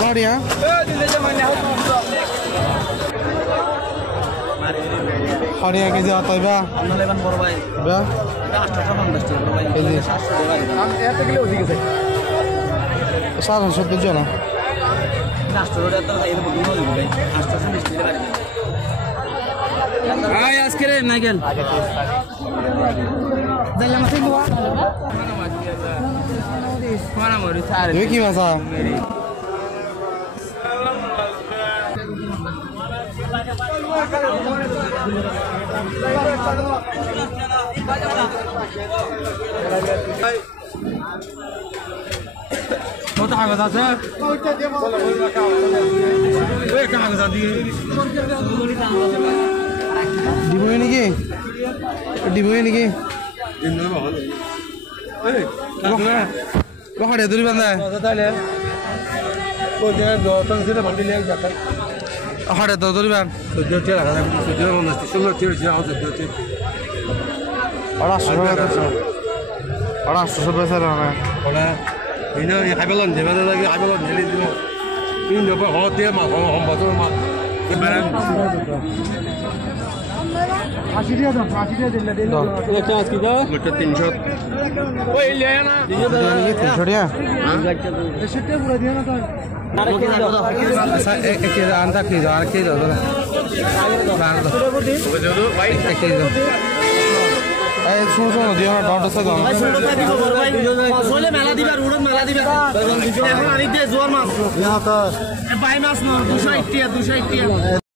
बढ़िया हरिया के जी आता है बा बा सारा सब जो ना आज के रे नाइकेल ये की मसा কত কাগজ আছে ওই কাগজ দিয়ে দিবই নাকি দিবই নাকি পকড়ে দূরি বান্ধা তাহলে কোন দোতন ছিল ভালো নিয়ে যাতা হাড়ে তো দূরি বান সদ্যতে লাগা না সদ্য মনস্তি সুন্দর ছিল যে আজ সদ্যতে ওরা সবে স্যার না ওরা 이나 하벨론 제발하게 하벨론 내리고 이는 뭐 어때 막 엄마도 막 그러면 아시리아도 될래 이거 아스키다 이거 300 ओए ले ना ये 300 शिट्टे पूरा दिया ना तो एक अंदर की जा के दो भाई एक শুনো দিও না ডট আছে ভাই শুনটা দিব ভাই আসলে মেলা দিবা উড়ন মেলা দিবা এখন আনি দে জোয়ার মাছ ইয়া তো ভাই মাছ না 280 280